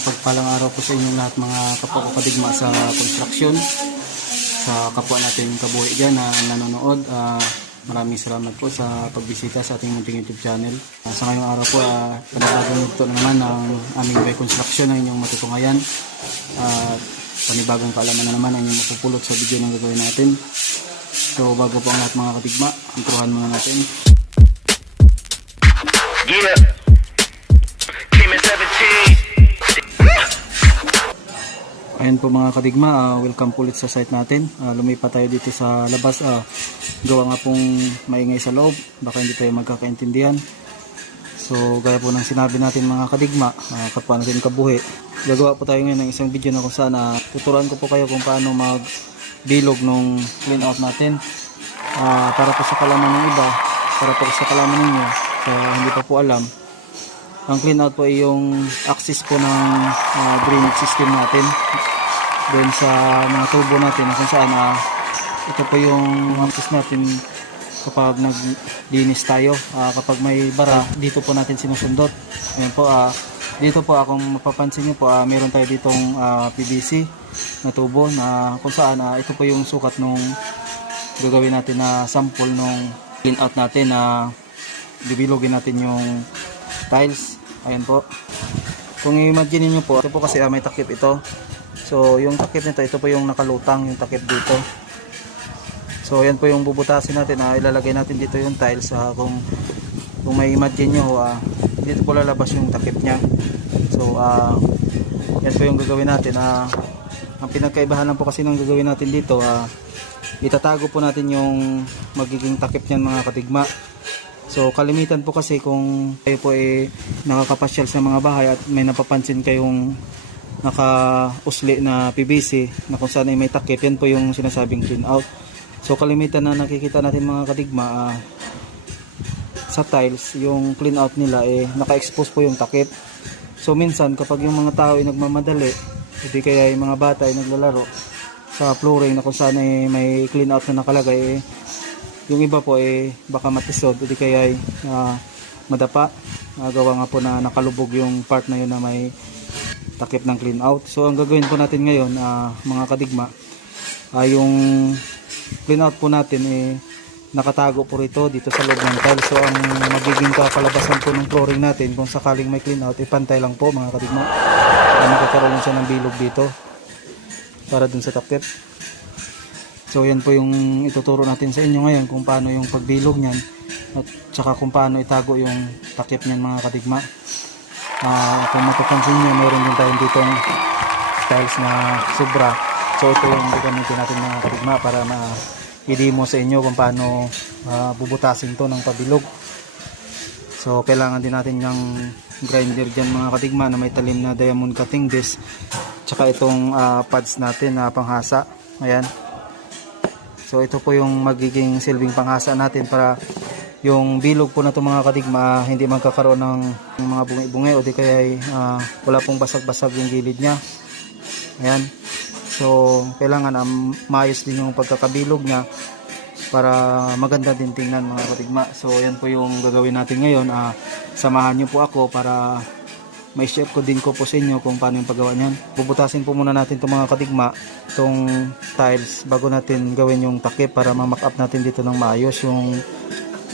pagpalang araw po sa inyong lahat mga kapwa kadigma sa construction, sa kapwa natin kabuhi dyan na nanonood. Maraming salamat po sa pagbisita sa ating munting YouTube channel. Sa ngayong araw po, panibagong ito na naman ng aming way construction na inyong matutungayan. Panibagong kaalaman na naman ang inyong mapupulot sa video na gagawin natin. So bago po ang lahat mga kadigma, introhan muna natin. Yeah. Team 17. Ayan po mga kadigma, welcome po ulit sa site natin. Lumipat tayo dito sa labas. Gawa nga pong maingay sa loob, baka hindi tayo magkakaintindihan. So gaya po ng sinabi natin mga kadigma, kapwa natin kabuhi, gagawa po tayo ngayon ng isang video na kung saan tuturuan ko po kayo kung paano magbilog nung clean out natin. Para po sa kalaman ng iba, para po sa kalaman ninyo, kaya hindi pa po alam, ang clean out po ay yung axis po ng drainage system natin doon sa mga tubo natin kung saan ito po yung axis natin kapag naglinis tayo. Kapag may bara, dito po natin sinusundot. Ayan po, dito po kung mapapansin nyo po, meron tayo ditong PVC na tubo na kung saan ito po yung sukat nung gagawin natin na sample nung clean out natin na bibilogin natin yung tiles. Ayan po, kung i-imagine nyo po, ito po kasi may takip ito. So yung takip nito, ito po yung nakalutang yung takip dito. So yan po yung bubutasin natin, ilalagay natin dito yung tiles. Kung may imagine nyo, dito po lalabas yung takip nya. So yan po yung gagawin natin. Ang pinagkaibahan lang po kasi ng gagawin natin dito, itatago po natin yung magiging takip nyan mga kadigma. So kalimitan po kasi kung kayo po nakakapasyal sa mga bahay at may napapansin kayong naka-usli na PVC na kung saan ay may takip, yan po yung sinasabing clean out. So kalimitan na nakikita natin mga kadigma, sa tiles yung clean out nila naka-expose po yung takip. So minsan kapag yung mga tao ay nagmamadali, hindi kaya yung mga bata ay naglalaro sa flooring na kung saan ay may clean out na nakalagay, yung iba po baka matisod, hindi kaya madapa. Gawa nga po na nakalubog yung part na yun na may takip ng clean out. So ang gagawin po natin ngayon mga kadigma, yung clean out po natin nakatago po rito dito sa loob ng tile. So ang magiging kapalabasan po ng flooring natin kung sakaling may clean out, pantay lang po mga kadigma. Magkakaroon siya ng bilog dito para dun sa takip. So yan po yung ituturo natin sa inyo ngayon, kung paano yung pagbilog niyan at saka kung paano itago yung takip niyan mga kadigma. Kung mapapansin nyo, meron din tayong ditong tiles na sobra. So ito yung gagamitin natin mga kadigma para i-demo sa inyo kung paano bubutasin to ng pabilog. So kailangan din natin yung grinder dyan mga kadigma na may talim na diamond cutting disc, tsaka itong pads natin na panghasa. Ayan. So ito po yung magiging silbing panghasa natin para yung bilog po na ito mga kadigma hindi magkakaroon ng mga bungi-bungi o di kaya wala pong basag-basag yung gilid nya. Ayan. So kailangan maayos din yung pagkakabilog nya para maganda din tingnan mga kadigma. So yan po yung gagawin natin ngayon. Samahan nyo po ako para may share ko din ko po sa inyo kung paano yung paggawa niyan. Bubutasin po muna natin itong mga kadigma, itong tiles, bago natin gawin yung takip para ma-mock up natin dito ng maayos yung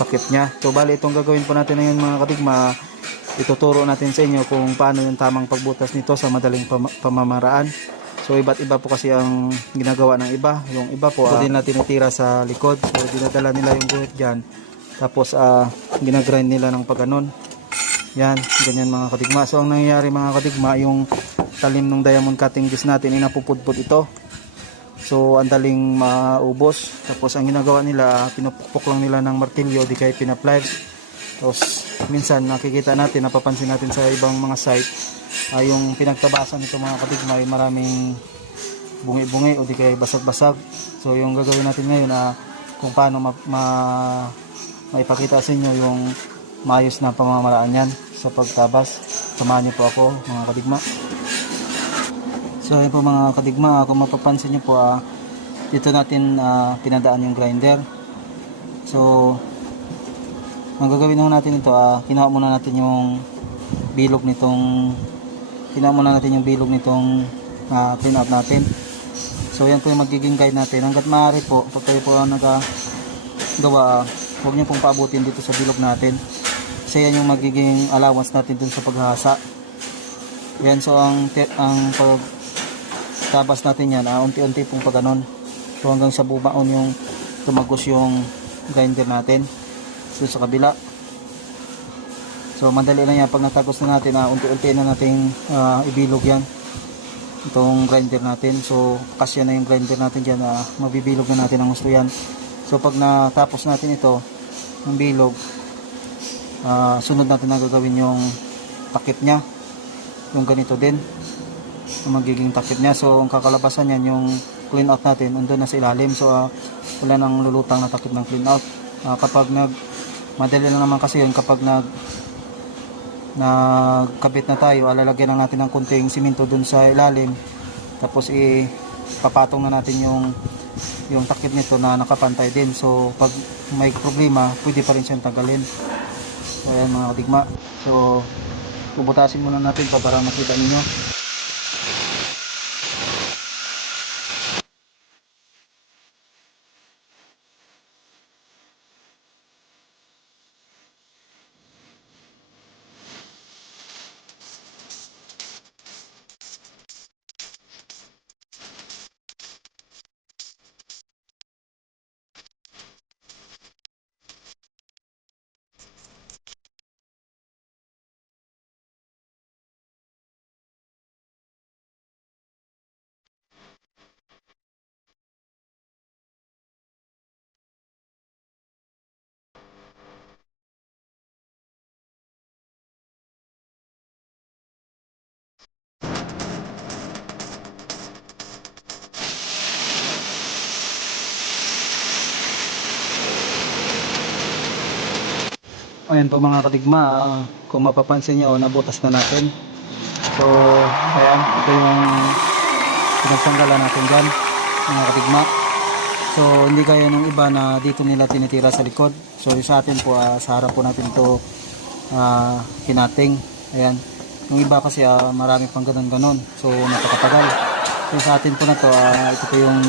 takip nya. So bali itong gagawin po natin ngayon mga kadigma, ituturo natin sa inyo kung paano yung tamang pagbutas nito sa madaling pamamaraan. So iba't iba po kasi ang ginagawa ng iba. Yung iba po din natin tinitira sa likod. So dinadala nila yung guhit dyan. Tapos ginagrind nila ng pagganon. Yan, ganyan mga kadigma. So ang nangyayari mga kadigma, yung talim ng diamond cutting disc natin napupudpud ito. So ang daling maubos. Tapos ang ginagawa nila, pinupukpok lang nila ng martilyo, di kaya pinapliers. Tapos minsan nakikita natin, napapansin natin sa ibang mga site, yung pinagtabasan nito mga kadigma ay maraming bungi-bungi o di kaya basag-basag. So yung gagawin natin ngayon kung paano maipakita sa inyo yung maayos na pamamaraan yan sa pagtabas. Samahan niyo po ako mga kadigma. So ayun po mga kadigma, kung mapapansin niyo po, dito natin pinadaan yung grinder. So ang gagawin natin ito, kinuha muna natin yung bilog nitong tingnan muna natin yung bilog nitong clean out natin. So yan po yung magiging guide natin. Hanggat maaari po, pag kayo po nagagawa, huwag niyo pong paabutin dito sa bilog natin. Kasi yan yung magiging allowance natin dun sa paghasa. Yan, so ang pagtabas natin yan, unti-unti pong pagganon. So hanggang sa bumaon yung tumagos yung grinder natin. So sa kabila. So madali lang yan, pag natagos na natin, unti-unti na nating ibilog yan. Itong grinder natin. So kasya na yung grinder natin dyan, mabibilog na natin ang gusto yan. So pag natapos natin ito, ng bilog, sunod natin na gagawin yung takip nya. Yung ganito din, yung magiging takip nya. So ang kakalabasan yan, yung clean out natin, andun na sa ilalim. So wala nang lulutang na takip ng clean out. Kapag madali lang naman kasi yun, kapag nagkabit na tayo, lalagyan lang natin ng kunting simento dun sa ilalim, tapos ipapatong na natin yung takip nito na nakapantay din. So pag may problema, pwede pa rin siyang tagalin. So ayan mga kadigma, so bubutasin muna natin para makita ninyo. Ayan po mga kadigma, kung mapapansin nyo, nabutas na natin. So ayan, ito yung pinagsanggalan natin dyan mga kadigma. So hindi kaya ng iba na dito nila tinitira sa likod. So sa atin po, sa harap po natin ito kinating. Ayan, yung iba kasi marami pang ganon. So napakatagal. So sa atin po na to, ito po yung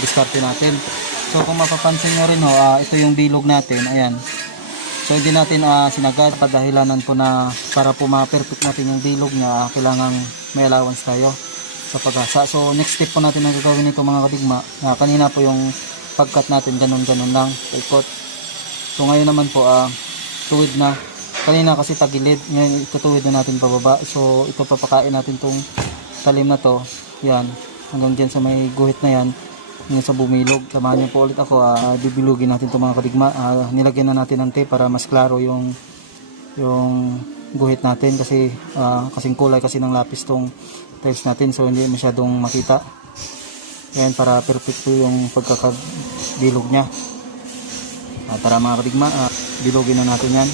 diskarte natin. So kung mapapansin nyo rin, ito yung bilog natin. Ayan. So hindi natin sinagad, padahilanan po na para po ma-perfect natin yung bilog niya, kailangan may allowance tayo sa paghasa. So next step po natin na gagawin ito mga kadigma, kanina po yung pagkat natin ganon lang, paikot. So ngayon naman po tuwid na. Kanina kasi tagilid, ngayon itutuwid na natin pababa. So ito papakain natin tong talim na to, yan, hanggang dyan sa may guhit na yan, yung sa bumilog. Samahan niyo po ulit ako, bibilugin natin itong mga kadigma. Nilagyan na natin ng tape para mas klaro yung guhit natin kasi kasing kulay kasi ng lapis tong tiles natin, so hindi masyadong makita. Ayan, para perfect po yung pagkakabilog nya. Tara mga kadigma, bilugin na natin yan.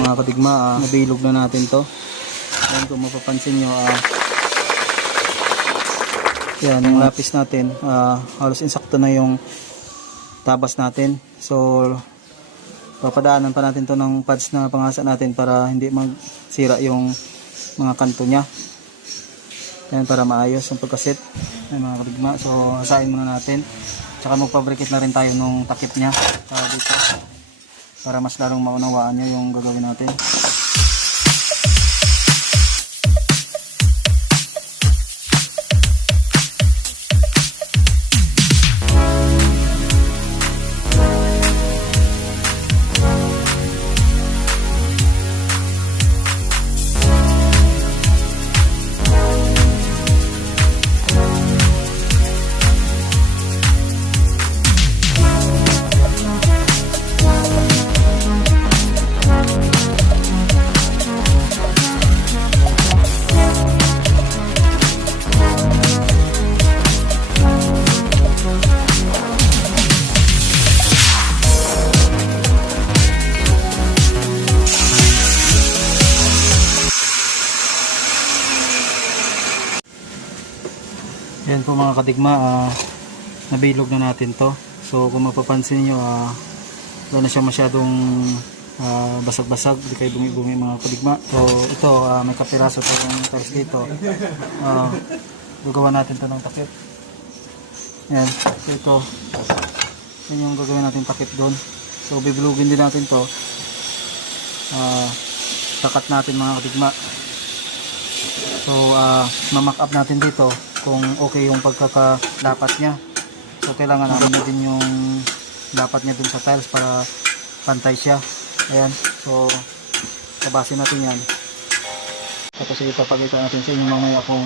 Mga kadigma, nabilog na natin to. Ayan, kung mapapansin nyo, yan, yung lapis natin, halos insakto na yung tabas natin. So papadaanan pa natin to ng pads na pangasa natin para hindi magsira yung mga kanto nya. Yan, para maayos yung pagkasit. Yan mga kadigma. So hasain muna natin. Tsaka magpabrikit na rin tayo nung takip niya dito. Para mas lalong maunawaan nyo yung gagawin natin. Yan po mga kadigma, nabilog na natin to. So kung mapapansin nyo, wala na siya masyadong basag-basag, di kayo bumi-bumi mga kadigma. So ito, may kapiraso tayong tiles dito. Gagawa natin to ng takip. Yan, so ito. Yan yung gagawin natin takip doon. So bibilugin din natin to. Takat natin mga kadigma. So mamak up natin dito kung okay yung pagkakalapat niya. So kailangan natin na din yung dapat niya dun sa tiles para pantay siya. Ayan, so kabase natin yan. Tapos ipapakita natin sa inyo mamaya kung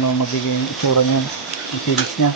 ano magiging itsura niyan, yung kilis niya.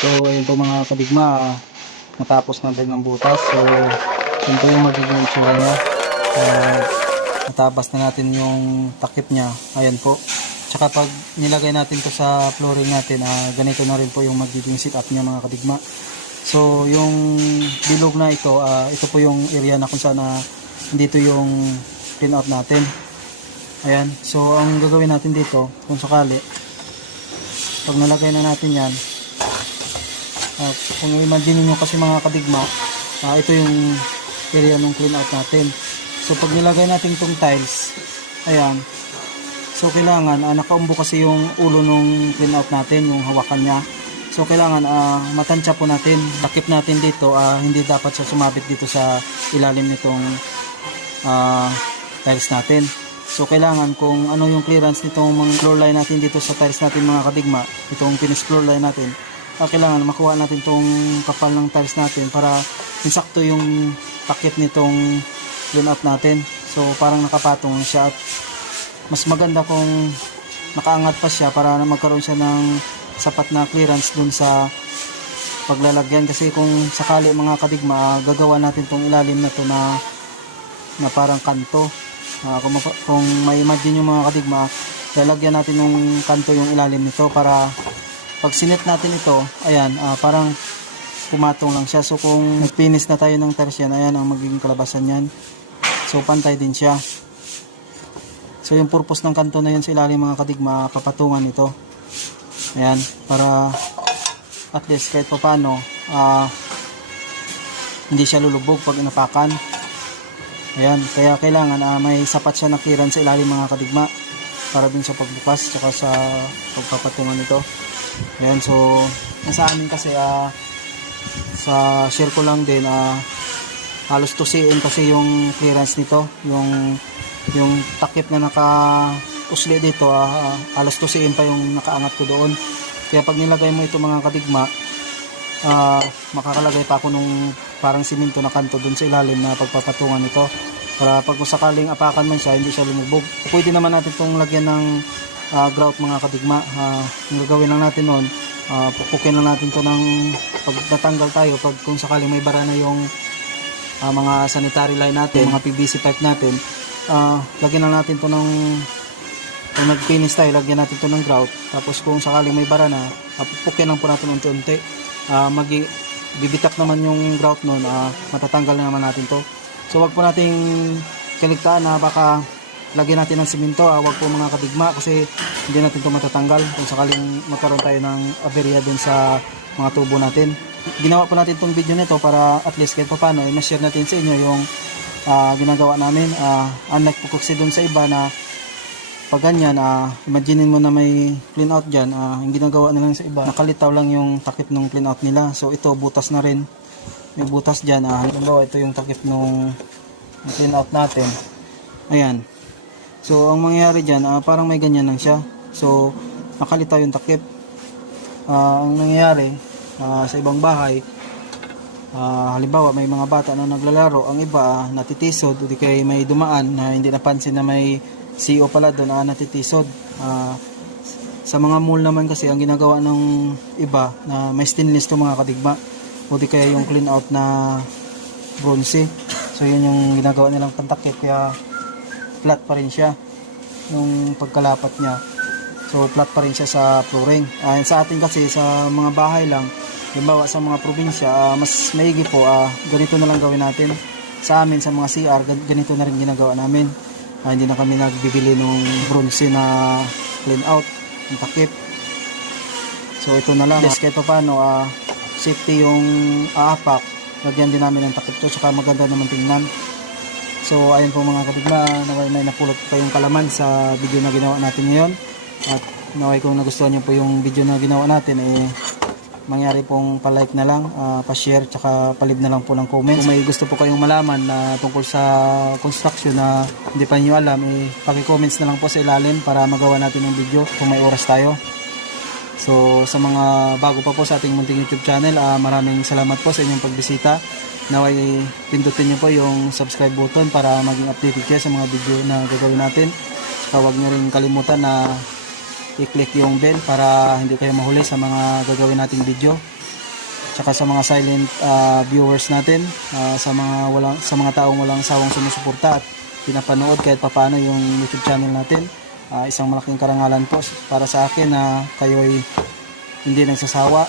So ayun po mga kadigma, natapos na din ang butas. So yun po yung magiging itsura niya. Natapos na natin yung takip niya. Ayan po. Tsaka pag nilagay natin to sa flooring natin, ganito na rin po yung magiging sit up niya mga kadigma. So yung bilog na ito, ito po yung area na kung saan dito yung clean out natin. Ayan. So ang gagawin natin dito, kung sakali, pag nalagay na natin yan, kung imagine nyo kasi mga kadigma, ito yung area ng clean out natin. So pag nilagay natin itong tiles, ayan, so kailangan nakaumbo kasi yung ulo ng clean out natin, yung hawakan niya. So kailangan matansya po natin, takip natin dito, hindi dapat siya sumabit dito sa ilalim nitong tiles natin. So kailangan kung ano yung clearance nitong mga floor line natin dito sa tiles natin mga kadigma, itong finish floor line natin, kailangan makuha natin itong kapal ng tiles natin para insakto yung takip nitong clean out natin. So parang nakapatong siya at mas maganda kung nakaangat pa siya para magkaroon siya ng sapat na clearance dun sa paglalagyan, kasi kung sakali mga kadigma gagawa natin itong ilalim na to na parang kanto. Kung may imagine yung mga kadigma, lalagyan natin ng kanto yung ilalim nito para pag sinet natin ito, ayan, parang pumatong lang siya. So kung nagpinis na tayo ng tiles yan, ayan ang magiging kalabasan yan. So pantay din siya. So yung purpose ng kanto na yan sa ilalim mga kadigma, papatungan ito. Ayan, para at least kahit papano hindi siya lulubog pag inapakan. Ayan, kaya kailangan may sapat siya na clearance sa ilalim mga kadigma para din sa pagbukas tsaka sa pagpapatungan nito. Ayan, so sa amin kasi sa share ko lang din, halos 2 cm kasi yung clearance nito, yung takip na naka-usli dito, halos 2 cm pa yung nakaangat ko doon. Kaya pag nilagay mo ito mga kadigma, makakalagay pa ako nung parang simento na kanto dun sa ilalim na pagpapatungan nito para pag sakaling apakan man siya, hindi siya lumubog. Pwede naman natin itong lagyan ng grout mga kadigma. Yung gagawin lang natin nun, pupukin lang natin to ng pagtatanggal tayo pag kung sakaling may bara na yung mga sanitary line natin, mga PVC pipe natin, lagyan lang natin to ng, kung nag-finish tayo, lagyan natin to ng grout. Tapos kung sakaling may bara na, pupukin lang po natin unti-unti. Bibitak naman yung grout nun, matatanggal na naman natin to. So wag po nating kaligtaan na baka lagyan natin ng simento, wag po mga kadigma, kasi hindi natin to matatanggal kung sakaling magkaroon tayo ng aberya dun sa mga tubo natin. Ginawa po natin tong video nito para at least kahit paano ma-share natin sa inyo yung ginagawa namin. Unlike po kasi dun sa iba na pag ganyan, imaginein mo na may clean out dyan, yung ginagawa nila sa iba, nakalitaw lang yung takip ng clean out nila. So ito, butas na rin. May butas dyan. Halimbawa, ito yung takip ng clean out natin. Ayan. So ang mangyayari dyan, parang may ganyan lang siya. So nakalitaw yung takip. Ang nangyayari sa ibang bahay, halimbawa may mga bata na naglalaro, ang iba natitisod, o di kaya may dumaan na hindi napansin na may CO pala doon, natitisod. Sa mga mall naman kasi ang ginagawa ng iba na may stainless to mga kadigma, o di kaya yung clean out na bronze. So yun yung ginagawa nilang pantakip, kaya flat pa rin siya yung pagkalapat niya. So flat pa rin siya sa flooring. Sa atin kasi sa mga bahay lang, halimbawa sa mga probinsya, mas maigi po, ganito na lang gawin natin. Sa amin sa mga CR, ganito na rin ginagawa namin. Hindi na kami nagbibili ng bronze na clean out, yung takip. So ito na lang, kahit pa paano, safety yung aapak, lagyan din namin ng takip to, saka maganda naman tingnan. So ayun po mga kadigma, may napulot pa yung kalaman sa video na ginawa natin ngayon. At naway kung nagustuhan nyo po yung video na ginawa natin, mangyari pong palike na lang, pa-share, tsaka palib na lang po ng comments. Kung may gusto po kayong malaman na tungkol sa construction na hindi pa nyo alam, paki-comments na lang po sa ilalim para magawa natin ng video kung may oras tayo. So sa mga bago pa po sa ating munting YouTube channel, maraming salamat po sa inyong pagbisita. Naway pindutin nyo po yung subscribe button para maging updated kayo sa mga video na gagawin natin. Huwag nyo rin kalimutan na i-click yung bell para hindi kayo mahuli sa mga gagawin nating video. Tsaka sa mga silent viewers natin, sa mga taong walang sawang sumusuporta at pinapanood kahit papano yung YouTube channel natin, isang malaking karangalan po para sa akin na kayo ay hindi nagsasawa.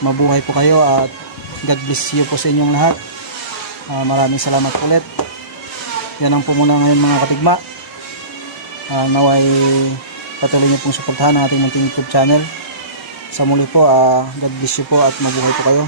Mabuhay po kayo at God bless you po sa inyong lahat. Maraming salamat ulit. Yan ang po muna ngayon mga katigma. Naway patuloy niyo pong suportahan ang ating munting YouTube channel. Sa muli po, God bless you po at mabuhay po kayo.